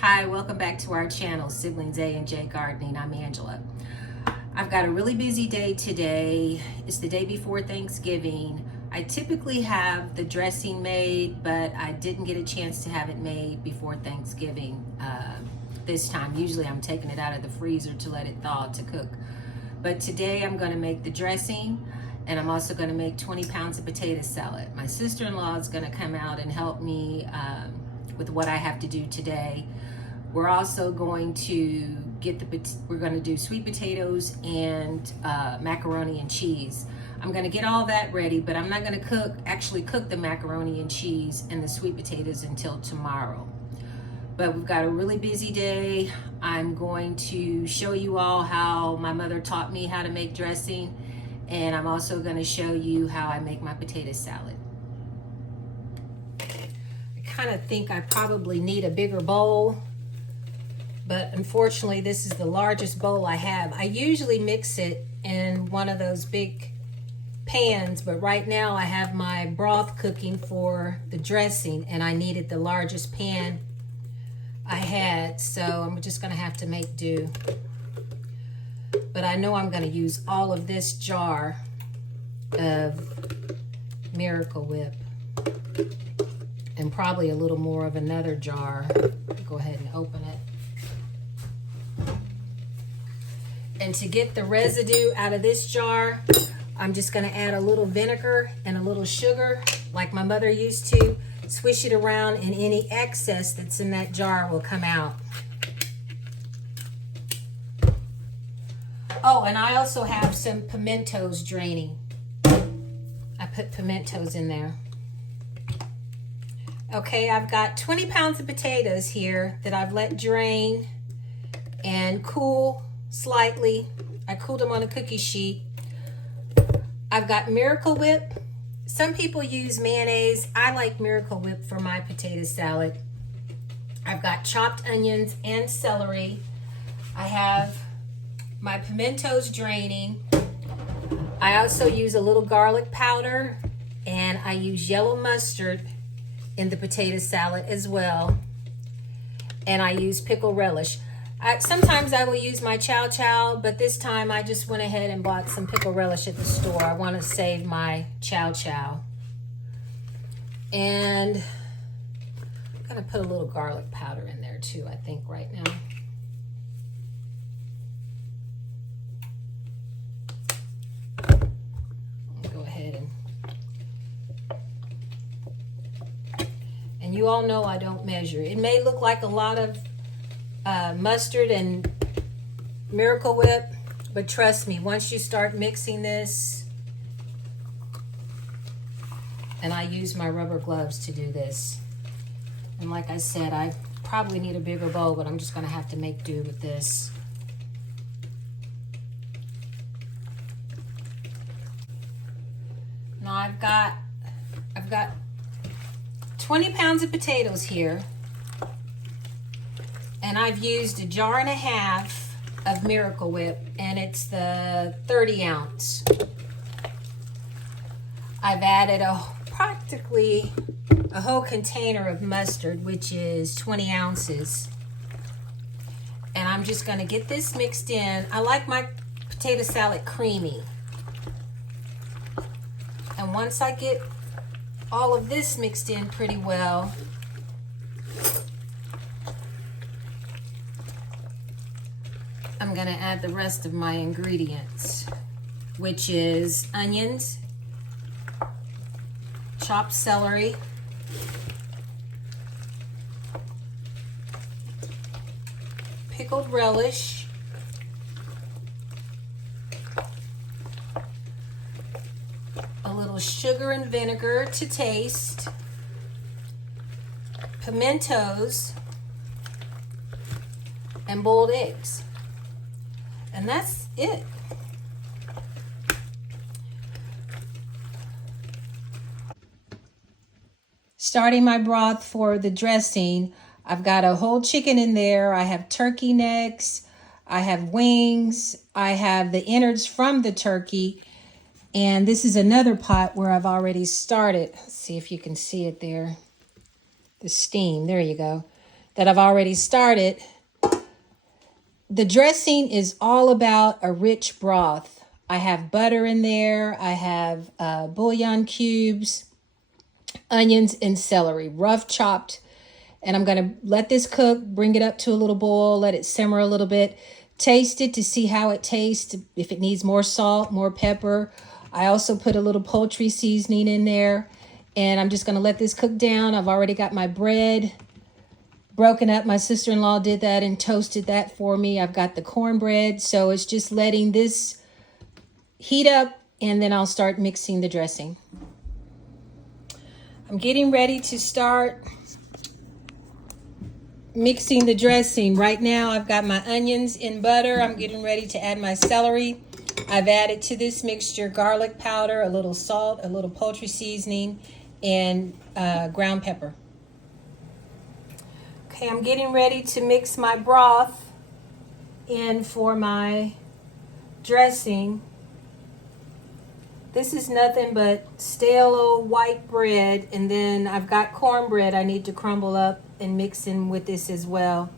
Hi, welcome back to our channel, Siblings A and J Gardening. I'm Angela. I've got a really busy day today. It's the day before Thanksgiving. I typically have the dressing made, but I didn't get a chance to have it made before Thanksgiving this time. Usually I'm taking it out of the freezer to let it thaw to cook. But today I'm going to make the dressing, and I'm also going to make 20 pounds of potato salad. My sister-in-law is going to come out and help me with what I have to do today. We're also going to we're going to do sweet potatoes and macaroni and cheese. I'm going to get all that ready, but I'm not going to actually cook the macaroni and cheese and the sweet potatoes until tomorrow. But we've got a really busy day. I'm going to show you all how my mother taught me how to make dressing, and I'm also going to show you how I make my potato salad. I kind of think I probably need a bigger bowl, but unfortunately this is the largest bowl I have. I usually mix it in one of those big pans, but right now I have my broth cooking for the dressing and I needed the largest pan I had, so I'm just gonna have to make do. But I know I'm gonna use all of this jar of Miracle Whip and probably a little more of another jar. Go ahead and open it. And to get the residue out of this jar, I'm just gonna add a little vinegar and a little sugar like my mother used to. Swish it around and any excess that's in that jar will come out. Oh, and I also have some pimentos draining. I put pimentos in there. Okay, I've got 20 pounds of potatoes here that I've let drain and cool slightly. I cooled them on a cookie sheet. I've got Miracle Whip. Some people use mayonnaise. I like Miracle Whip for my potato salad. I've got chopped onions and celery. I have my pimentos draining. I also use a little garlic powder, and I use yellow mustard in the potato salad as well. And I use pickle relish. Sometimes I will use my chow chow, but this time I just went ahead and bought some pickle relish at the store. I want to save my chow chow. And I'm going to put a little garlic powder in there too, I think, right now. I'll go ahead and you all know I don't measure. It may look like a lot of mustard and Miracle Whip, but trust me, once you start mixing this, and I use my rubber gloves to do this, and like I said, I probably need a bigger bowl, but I'm just going to have to make do with this. Now I've got 20 pounds of potatoes here. And I've used a jar and a half of Miracle Whip, and it's the 30 ounce. I've added practically a whole container of mustard, which is 20 ounces. And I'm just gonna get this mixed in. I like my potato salad creamy. And once I get all of this mixed in pretty well, I'm gonna add the rest of my ingredients, which is onions, chopped celery, pickled relish, a little sugar and vinegar to taste, pimentos, and boiled eggs. And that's it. Starting my broth for the dressing, I've got a whole chicken in there. I have turkey necks, I have wings, I have the innards from the turkey, and this is another pot where I've already started. Let's see if you can see it there. The steam, there you go. that I've already started. The dressing is all about a rich broth. I have butter in there. I have bouillon cubes, onions, and celery, rough chopped. And I'm going to let this cook, bring it up to a little boil, let it simmer a little bit, taste it to see how it tastes, if it needs more salt, more pepper. I also put a little poultry seasoning in there, and I'm just going to let this cook down. I've already got my bread broken up. My sister-in-law did that and toasted that for me. I've got the cornbread, so it's just letting this heat up, and then I'll start mixing the dressing. I'm getting ready to start mixing the dressing. Right now I've got my onions in butter. I'm getting ready to add my celery. I've added to this mixture garlic powder, a little salt, a little poultry seasoning, and ground pepper. Okay, I'm getting ready to mix my broth in for my dressing. This is nothing but stale old white bread, and then I've got cornbread I need to crumble up and mix in with this as well.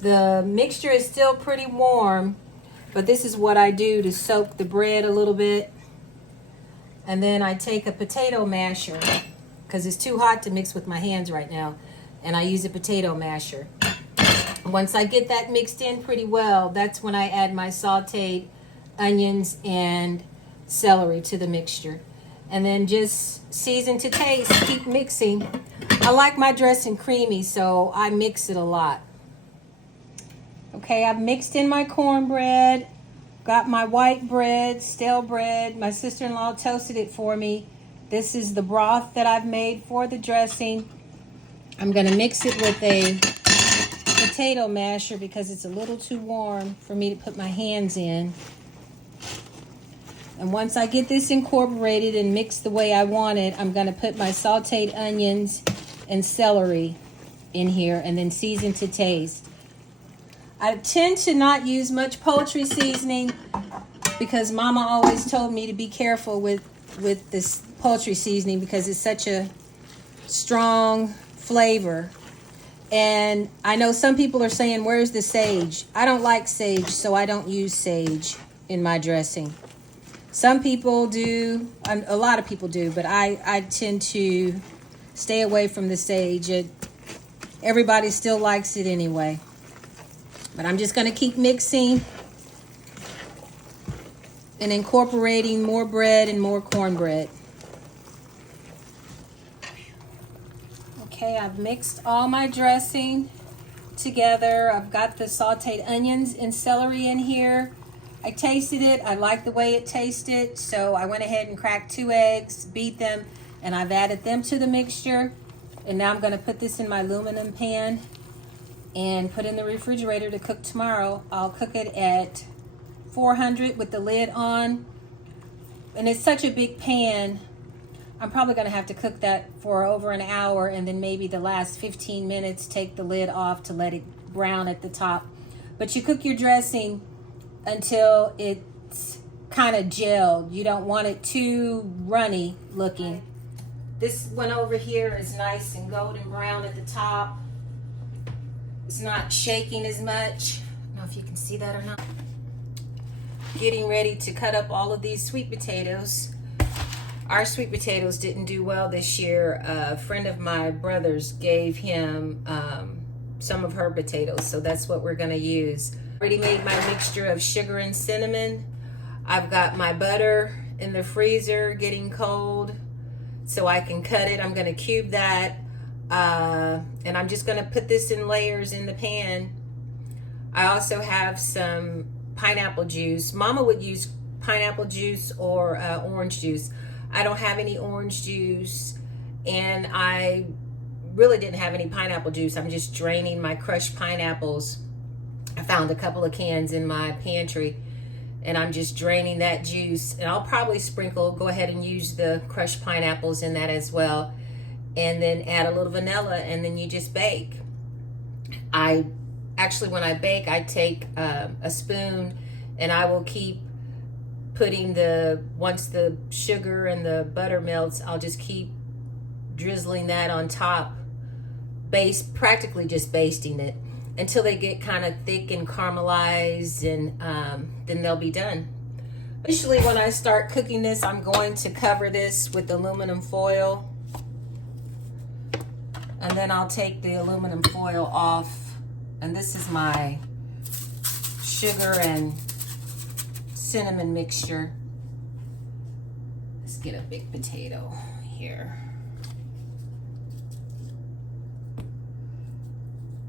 The mixture is still pretty warm, but this is what I do to soak the bread a little bit. And then I take a potato masher, because it's too hot to mix with my hands right now, and I use a potato masher. Once I get that mixed in pretty well, that's when I add my sauteed onions and celery to the mixture. And then just season to taste, keep mixing. I like my dressing creamy, so I mix it a lot. Okay, I've mixed in my cornbread, got my white bread, stale bread. My sister-in-law toasted it for me. This is the broth that I've made for the dressing. I'm gonna mix it with a potato masher because it's a little too warm for me to put my hands in. And once I get this incorporated and mixed the way I want it, I'm going to put my sauteed onions and celery in here and then season to taste. I tend to not use much poultry seasoning because Mama always told me to be careful with this poultry seasoning because it's such a strong flavor. And I know some people are saying, where's the sage? I don't like sage, so I don't use sage in my dressing. Some people do, a lot of people do, but I tend to stay away from the sage. Everybody still likes it anyway. But I'm just going to keep mixing and incorporating more bread and more cornbread. Okay, I've mixed all my dressing together. I've got the sauteed onions and celery in here. I tasted it. I like the way it tasted, so I went ahead and cracked 2 eggs, beat them, and I've added them to the mixture. And now I'm going to put this in my aluminum pan and put in the refrigerator to cook tomorrow. I'll cook it at 400 with the lid on. And it's such a big pan, I'm probably going to have to cook that for over an hour, and then maybe the last 15 minutes take the lid off to let it brown at the top. But you cook your dressing until it's kind of gelled. You don't want it too runny looking. This one over here is nice and golden brown at the top. It's not shaking as much. I don't know if you can see that or not. Getting ready to cut up all of these sweet potatoes. Our sweet potatoes didn't do well this year. A friend of my brother's gave him some of her potatoes, so that's what we're gonna use. Already made my mixture of sugar and cinnamon. I've got my butter in the freezer getting cold so I can cut it. I'm gonna cube that, and I'm just gonna put this in layers in the pan. I also have some pineapple juice. Mama would use pineapple juice or orange juice. I don't have any orange juice, and I really didn't have any pineapple juice. I'm just draining my crushed pineapples. I found a couple of cans in my pantry, and I'm just draining that juice. And I'll probably go ahead and use the crushed pineapples in that as well, and then add a little vanilla, and then you just bake. Actually, when I bake, I take a spoon, and I will keep putting once the sugar and the butter melts, I'll just keep drizzling that on top practically just basting it until they get kind of thick and caramelized, and then they'll be done. Usually when I start cooking this, I'm going to cover this with aluminum foil, and then I'll take the aluminum foil off. And this is my sugar and cinnamon mixture. Let's get a big potato here.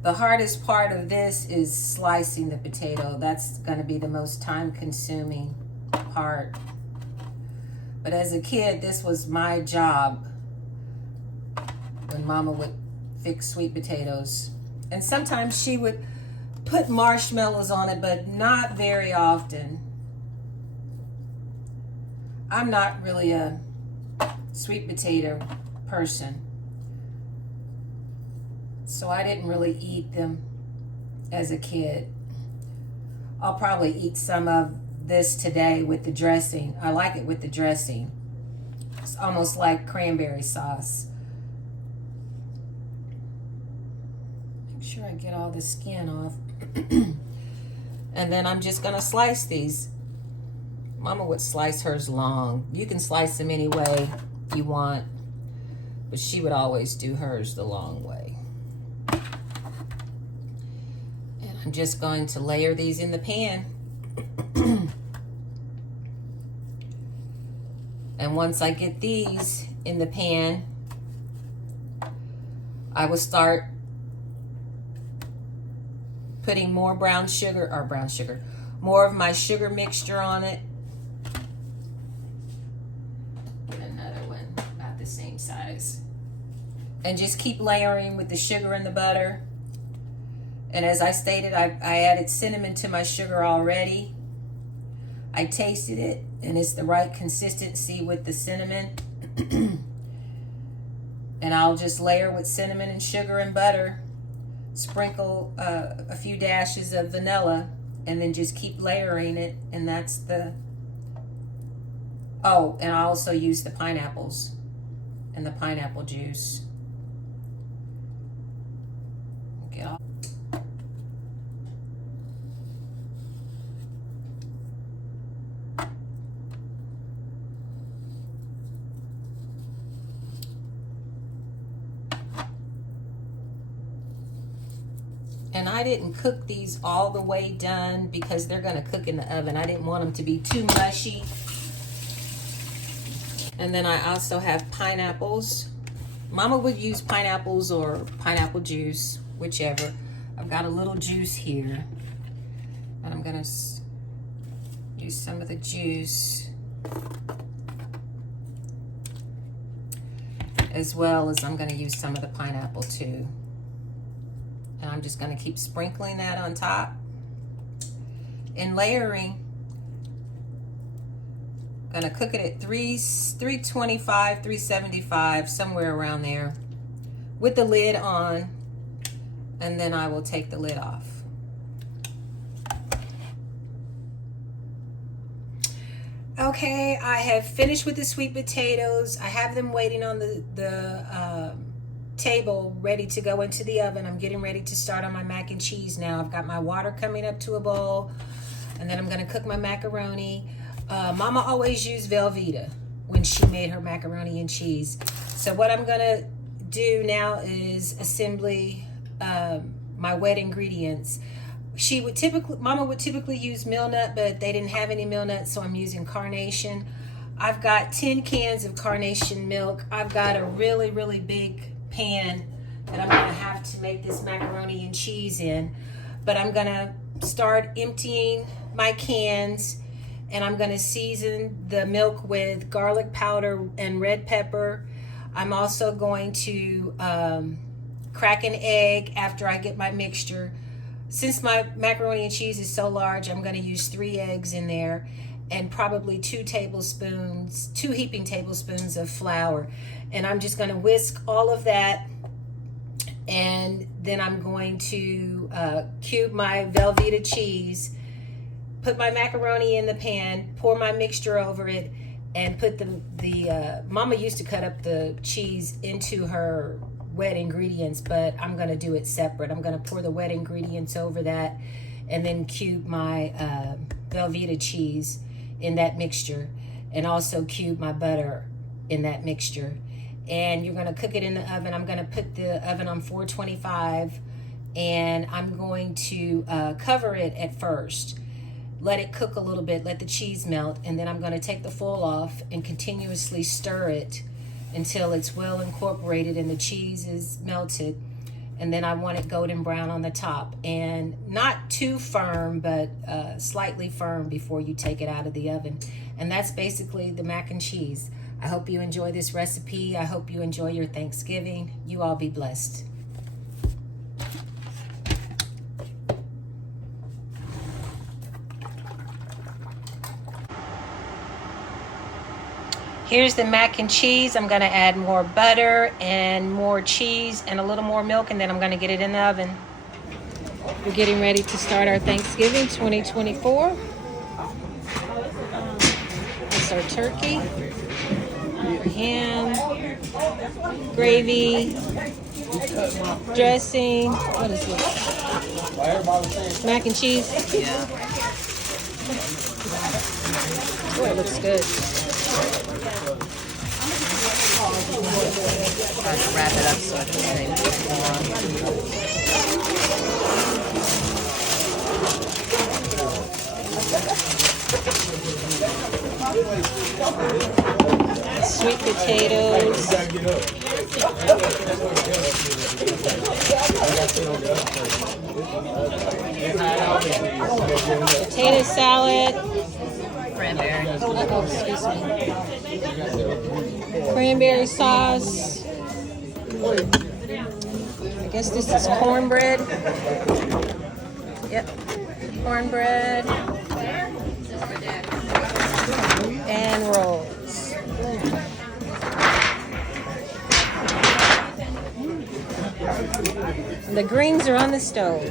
The hardest part of this is slicing the potato. That's going to be the most time-consuming part. But as a kid, this was my job when Mama would fix sweet potatoes. And sometimes she would put marshmallows on it, but not very often. I'm not really a sweet potato person, so I didn't really eat them as a kid. I'll probably eat some of this today with the dressing. I like it with the dressing. It's almost like cranberry sauce. Make sure I get all the skin off. And then I'm just gonna slice these. Mama would slice hers long. You can slice them any way you want, but she would always do hers the long way. And I'm just going to layer these in the pan. And once I get these in the pan, I will start putting more more of my sugar mixture on it. Get another one about the same size. And just keep layering with the sugar and the butter. And as I stated, I added cinnamon to my sugar already. I tasted it, and it's the right consistency with the cinnamon. And I'll just layer with cinnamon and sugar and butter. Sprinkle a few dashes of vanilla, and then just keep layering it. And that's the... Oh, and I also use the pineapples and the pineapple juice. Get off. And I didn't cook these all the way done because they're going to cook in the oven. I didn't want them to be too mushy. And then I also have pineapples. Mama would use pineapples or pineapple juice, whichever. I've got a little juice here. And I'm going to use some of the juice, as well as I'm going to use some of the pineapple too. And I'm just going to keep sprinkling that on top and layering. Going to cook it at 325, 375, somewhere around there, with the lid on, and then I will take the lid off. Okay, I have finished with the sweet potatoes. I have them waiting on the table, ready to go into the oven. I'm getting ready to start on my mac and cheese now. I've got my water coming up to a boil, and then I'm going to cook my macaroni. Mama always used Velveeta when she made her macaroni and cheese. So what I'm going to do now is assembly my wet ingredients. Mama would typically use meal nut, but they didn't have any meal nuts, so I'm using carnation. I've got 10 cans of carnation milk. I've got a really, really big pan that I'm gonna have to make this macaroni and cheese in. But I'm gonna start emptying my cans, and I'm gonna season the milk with garlic powder and red pepper. I'm also going to crack an egg after I get my mixture. Since my macaroni and cheese is so large, I'm gonna use 3 eggs in there, and probably 2 heaping tablespoons of flour. And I'm just gonna whisk all of that, and then I'm going to cube my Velveeta cheese, put my macaroni in the pan, pour my mixture over it, and put Mama used to cut up the cheese into her wet ingredients, but I'm gonna do it separate. I'm gonna pour the wet ingredients over that and then cube my Velveeta cheese in that mixture, and also cube my butter in that mixture. And you're gonna cook it in the oven. I'm gonna put the oven on 425, and I'm going to cover it at first. Let it cook a little bit, let the cheese melt, and then I'm gonna take the foil off and continuously stir it until it's well incorporated and the cheese is melted. And then I want it golden brown on the top, and not too firm, but slightly firm before you take it out of the oven. And that's basically the mac and cheese. I hope you enjoy this recipe. I hope you enjoy your Thanksgiving. You all be blessed. Here's the mac and cheese. I'm gonna add more butter and more cheese and a little more milk, and then I'm gonna get it in the oven. We're getting ready to start our Thanksgiving 2024. It's our turkey, our ham, gravy, dressing. What is this? Mac and cheese? Yeah. Oh, it looks good. Try to wrap it up so it can stay Sweet potatoes. Potato salad. cranberry. Oh, excuse me. Cranberry sauce. I guess this is cornbread. Yep, cornbread. And rolls. And the greens are on the stove.